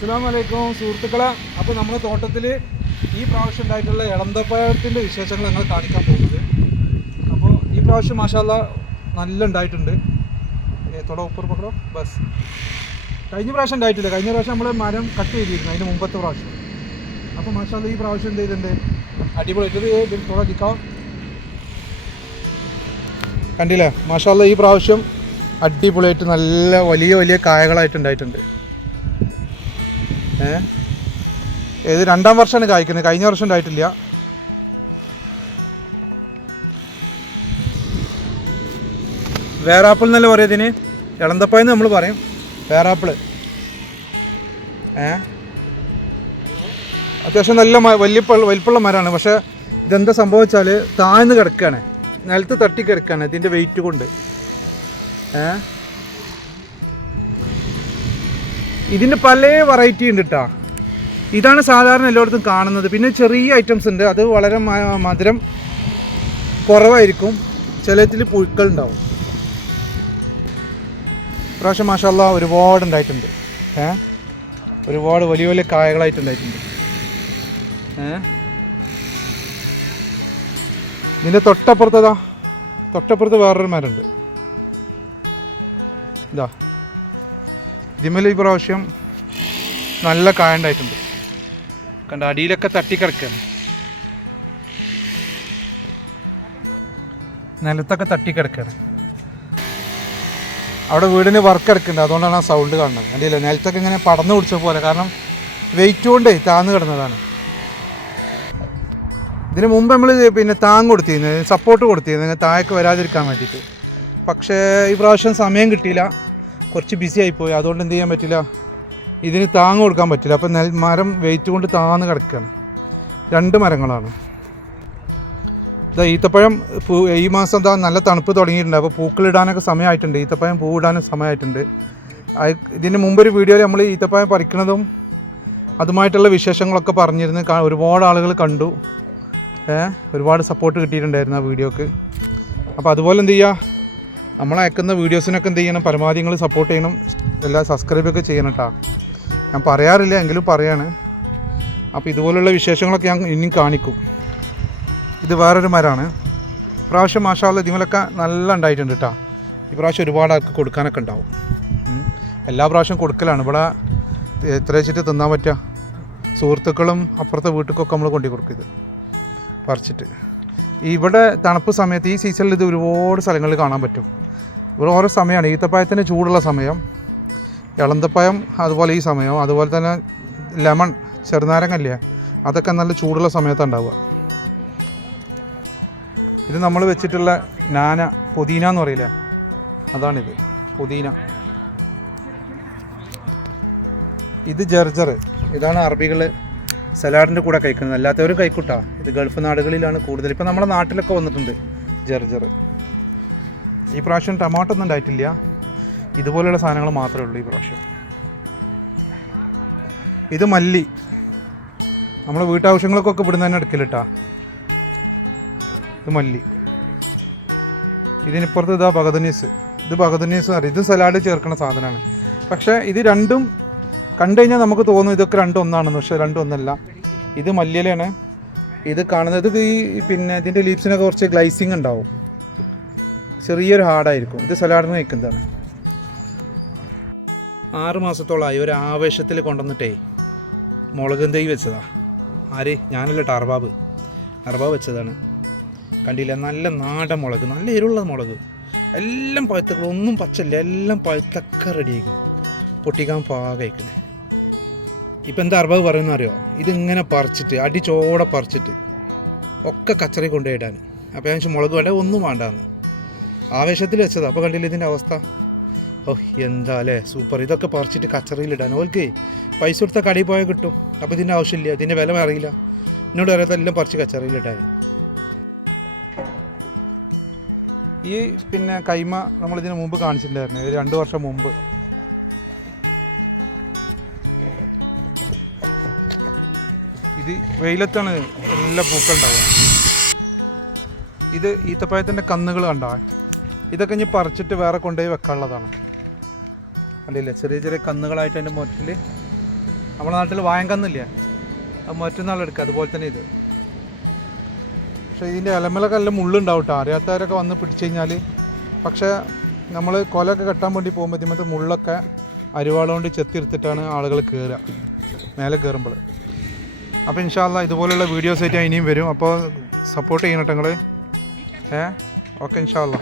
അസ്സാം വലൈക്കും സുഹൃത്തുക്കളെ. അപ്പോൾ നമ്മുടെ തോട്ടത്തിൽ ഈ പ്രാവശ്യം ഉണ്ടായിട്ടുള്ള ഇളന്തപ്പഴത്തിന്റെ വിശേഷങ്ങൾ ഞങ്ങൾ കാണിക്കാൻ പോകുന്നത്. അപ്പോൾ ഈ പ്രാവശ്യം മാഷാല്ല നല്ല ഉണ്ടായിട്ടുണ്ട്. തോട ഉപ്പർ പക്കടോ? ബസ്. കഴിഞ്ഞ പ്രാവശ്യം ഉണ്ടായിട്ടില്ല. കഴിഞ്ഞ പ്രാവശ്യം നമ്മൾ മരം കട്ട് ചെയ്തിരുന്നു അതിന് മുമ്പത്തെ പ്രാവശ്യം. അപ്പോൾ മാഷാല്ല ഈ പ്രാവശ്യം എന്ത് ചെയ്തിട്ടുണ്ട്? അടിപൊളിയായിട്ട് തോട നിൽക്കാം കണ്ടില്ലേ? മാഷാല്ല ഈ പ്രാവശ്യം അടിപൊളിയായിട്ട് നല്ല വലിയ വലിയ കായകളായിട്ട് ഉണ്ടായിട്ടുണ്ട്. ഏത് രണ്ടാം വർഷമാണ് കായ്ക്കുന്നത് കഴിഞ്ഞ വർഷം ഉണ്ടായിട്ടില്ല. വേറാപ്പിൾ എന്നല്ല പറയതിന് ഇളന്തപ്പായ നമ്മൾ പറയും. വേറാപ്പിൾ ഏ? അത്യാവശ്യം നല്ല വലിയ വലിപ്പുള്ള മരമാണ്. പക്ഷേ ഇതെന്താ സംഭവിച്ചാൽ താഴ്ന്ന് കിടക്കുകയാണ്. നിലത്ത് തട്ടി കിടക്കുകയാണ് ഇതിന്റെ വെയിറ്റ് കൊണ്ട്. ഏ? ഇതിന് പല വെറൈറ്റി ഉണ്ട് കേട്ടോ ഇതാണ് സാധാരണ എല്ലായിടത്തും കാണുന്നത്. പിന്നെ ചെറിയ ഐറ്റംസ് ഉണ്ട്. അത് വളരെ മധുരം കുറവായിരിക്കും. ചിലത്തിൽ പുഴുക്കൾ ഉണ്ടാവും. പ്രാവശ്യം മാഷല്ല ഒരുപാട് ഉണ്ടായിട്ടുണ്ട്. ഏ? ഒരുപാട് വലിയ വലിയ കായകളായിട്ടുണ്ടായിട്ടുണ്ട് ഏ? ഇതിന്റെ തൊട്ടപ്പുറത്തതാ തൊട്ടപ്പുറത്ത് വേറൊരു മരമുണ്ട് ഇതാ. ഇതിമേൽ ഈ പ്രാവശ്യം നല്ല കായണ്ടായിട്ടുണ്ട്. കണ്ട അടിയിലൊക്കെ തട്ടിക്കിടക്കുകയാണ് നിലത്തൊക്കെ തട്ടിക്കിടക്കുകയാണ് അവിടെ വീടിന് വർക്ക് എടുക്കുന്നുണ്ട്. അതുകൊണ്ടാണ് ആ സൗണ്ട് കാണുന്നത്. കണ്ടില്ല? നിലത്തൊക്കെ ഇങ്ങനെ പടന്നു പിടിച്ച പോലെ. കാരണം വെയിറ്റ് കൊണ്ടേ താന്ന് കിടന്നതാണ്. ഇതിന് മുമ്പ് നമ്മൾ പിന്നെ താങ് കൊടുത്തിരുന്നു സപ്പോർട്ട് കൊടുത്തിരുന്നു താഴേക്ക് വരാതിരിക്കാൻ വേണ്ടിയിട്ട്. പക്ഷേ ഈ പ്രാവശ്യം സമയം കിട്ടിയില്ല. കുറച്ച് ബിസി ആയിപ്പോയി. അതുകൊണ്ട് എന്ത് ചെയ്യാൻ പറ്റില്ല? ഇതിന് താങ്ങ് കൊടുക്കാൻ പറ്റില്ല. അപ്പം നെൽ മരം വെയിറ്റ് കൊണ്ട് താന്ന് കിടക്കുകയാണ് രണ്ട് മരങ്ങളാണ്. ഇതാ ഈത്തപ്പഴം പൂ ഈ മാസം എന്താ നല്ല തണുപ്പ് തുടങ്ങിയിട്ടുണ്ട്. അപ്പോൾ പൂക്കളിടാനൊക്കെ സമയമായിട്ടുണ്ട്. ഈത്തപ്പഴം പൂവിടാനും സമയമായിട്ടുണ്ട്. ഇതിന് മുമ്പൊരു വീഡിയോയിൽ നമ്മൾ ഈത്തപ്പഴം പറിക്കുന്നതും അതുമായിട്ടുള്ള വിശേഷങ്ങളൊക്കെ പറഞ്ഞിരുന്നു. ഒരുപാട് ആളുകൾ കണ്ടു. ഒരുപാട് സപ്പോർട്ട് കിട്ടിയിട്ടുണ്ടായിരുന്നു ആ വീഡിയോക്ക്. അപ്പോൾ അതുപോലെ എന്ത് ചെയ്യുക നമ്മൾ അയക്കുന്ന വീഡിയോസിനൊക്കെ എന്ത് ചെയ്യണം? പരമാവധി നിങ്ങൾ സപ്പോർട്ട് ചെയ്യണം. എല്ലാ സബ്സ്ക്രൈബൊക്കെ ചെയ്യണം കേട്ടോ ഞാൻ പറയാറില്ല എങ്കിലും പറയാണ്. അപ്പോൾ ഇതുപോലുള്ള വിശേഷങ്ങളൊക്കെ ഞാൻ ഇനിയും കാണിക്കും. ഇത് വേറൊരു മരമാണ് ഇപ്രാവശ്യം മാഷാവുള്ള ഇതിമലൊക്കെ നല്ല ഉണ്ടായിട്ടുണ്ട് കേട്ടോ ഇപ്രാവശ്യം ഒരുപാട് ആൾക്ക് കൊടുക്കാനൊക്കെ ഉണ്ടാവും. എല്ലാ പ്രാവശ്യം കൊടുക്കലാണ്. ഇവിടെ എത്ര വെച്ചിട്ട് തിന്നാൻ പറ്റുക സുഹൃത്തുക്കളും അപ്പുറത്തെ വീട്ടിലൊക്കെ നമ്മൾ കൊണ്ടു കൊടുക്കും ഇത്. പറിച്ചിട്ട്. ഇവിടെ തണുപ്പ് സമയത്ത് ഈ സീസണിൽ ഇത് ഒരുപാട് സ്ഥലങ്ങളിൽ കാണാൻ പറ്റും. ഇവിടെ ഓരോ സമയമാണ്. ഈത്തപ്പഴത്തിന് ചൂടുള്ള സമയം ഇളന്തപ്പഴം അതുപോലെ ഈ സമയം അതുപോലെ തന്നെ ലെമൺ ചെറുനാരങ്ങല്ലേ അതൊക്കെ നല്ല ചൂടുള്ള സമയത്താണ് ഉണ്ടാവുക. ഇത് നമ്മൾ വെച്ചിട്ടുള്ള നാന പുതിന എന്ന് പറയില്ലേ? അതാണിത് പുതിന. ഇത് ജർജർ. ഇതാണ് അറബികൾ സലാഡിന്റെ കൂടെ കഴിക്കുന്നത്. അല്ലാത്തവരും കഴിക്കൂട്ടാ. ഇത് ഗൾഫ് നാടുകളിലാണ് കൂടുതൽ. ഇപ്പം നമ്മുടെ നാട്ടിലൊക്കെ വന്നിട്ടുണ്ട് ജർജർ. ഈ പ്രാവശ്യം ടൊമാറ്റോ ഒന്നും ഉണ്ടായിട്ടില്ല. ഇതുപോലെയുള്ള സാധനങ്ങൾ മാത്രമേ ഉള്ളൂ ഈ പ്രാവശ്യം. ഇത് മല്ലി. നമ്മൾ വീട്ടാവശ്യങ്ങൾക്കൊക്കെ ഇവിടുന്ന് തന്നെ എടുക്കലിട്ടാ ഇത് മല്ലി. ഇതിനിപ്പുറത്ത് ഇതാ ബഗദനീസ്. ഇത് ബഗദനീസ് അറിയാം ഇത് സലാഡ് ചേർക്കുന്ന സാധനമാണ്. പക്ഷേ ഇത് രണ്ടും കണ്ടു കഴിഞ്ഞാൽ നമുക്ക് തോന്നും ഇതൊക്കെ രണ്ടും ഒന്നാണെന്ന്. പക്ഷേ രണ്ടും ഒന്നല്ല. ഇത് മല്ലിയിലാണ് ഇത് കാണുന്നത് ഈ പിന്നെ ഇതിന്റെ ലീപ്സിനൊക്കെ കുറച്ച് ഗ്ലൈസിങ് ഉണ്ടാവും. ചെറിയൊരു ഹാർഡായിരിക്കും. ഇത് സലാഡിന് കഴിക്കുന്നതാണ് ആറ് മാസത്തോളമായി ഒരു ആവേശത്തിൽ കൊണ്ടുവന്നിട്ടേ മുളകും തൈ വെച്ചതാ? ആര്? ഞാനല്ല കേട്ടോ അർബാബ് വെച്ചതാണ്. കണ്ടില്ല? നല്ല നാടൻ മുളക് നല്ല എരിവുള്ള മുളക്. എല്ലാം പഴുത്തക്കൾ ഒന്നും പച്ചല്ല എല്ലാം പഴുത്തൊക്കെ റെഡിയായിരിക്കും പൊട്ടിക്കാൻ പാകമായിരിക്കുന്നത് ഇപ്പം എന്താ അർബാബ് പറയുന്ന അറിയോ? ഇതിങ്ങനെ പറിച്ചിട്ട് അടിച്ചോടെ ചോടെ പറിച്ചിട്ട് ഒക്കെ കച്ചറി കൊണ്ടുപോയിടാൻ അപ്പോൾ ഞാൻ മുളക് വേണ്ട ഒന്നും വേണ്ടാന്ന്. ആവേശത്തിൽ വെച്ചതാ. അപ്പോൾ കണ്ടില്ല ഇതിന്റെ അവസ്ഥ? ഓ എന്താ അല്ലേ സൂപ്പർ. ഇതൊക്കെ പറിച്ചിട്ട് കച്ചറിയിലിടാൻ. ഓൾക്ക് പൈസ കൊടുത്ത കടയിൽ പോയാൽ കിട്ടും. അപ്പോൾ ഇതിന്റെ ആവശ്യമില്ല. ഇതിന്റെ വില അറിയില്ല എന്നോട് അറിയാതെല്ലാം പറിച്ച് കച്ചറിയിലിട്ടാൻ ഈ പിന്നെ കൈമ നമ്മൾ ഇതിന് മുമ്പ് കാണിച്ചിട്ടുണ്ടായിരുന്നു. ഒരു രണ്ട് വർഷം മുമ്പ്. ഇത് വെയിലത്താണ് എല്ലാ പൂക്കളുണ്ടാവുക ഇത് ഈത്തപ്പായത്തിന്റെ കന്നുകൾ കണ്ടോ? ഇതൊക്കെ ഇനി പറിച്ചിട്ട് വേറെ കൊണ്ടുപോയി വെക്കാനുള്ളതാണ്. കണ്ടില്ലേ? ചെറിയ ചെറിയ കന്നുകളായിട്ട് അതിന്റെ മുറ്റിൽ നമ്മുടെ നാട്ടിൽ വായങ്കന്നില്ല അത് മറ്റന്നാളെടുക്കുക അതുപോലെ തന്നെ ഇത്. പക്ഷേ ഇതിന്റെ ഇലമലൊക്കെ എല്ലാം മുള്ളുണ്ടാവും കേട്ടോ. അറിയാത്തവരൊക്കെ വന്ന് പിടിച്ചു കഴിഞ്ഞാൽ പക്ഷേ നമ്മൾ കൊലൊക്കെ കെട്ടാൻ വേണ്ടി പോകുമ്പോൾ ഇതിമത്തെ മുള്ളൊക്കെ അരിവാളുകൊണ്ട് ചെത്തിയെടുത്തിട്ടാണ് ആളുകൾ കയറുക മേലെ കയറുമ്പോൾ അപ്പോൾ ഇൻഷാല്ല ഇതുപോലുള്ള വീഡിയോസ് ആയിട്ട് ഇനിയും വരും. അപ്പോൾ സപ്പോർട്ട് ചെയ്യണം കേട്ടോ നിങ്ങൾ ഏ? ഓക്കെ ഇൻഷാല്ല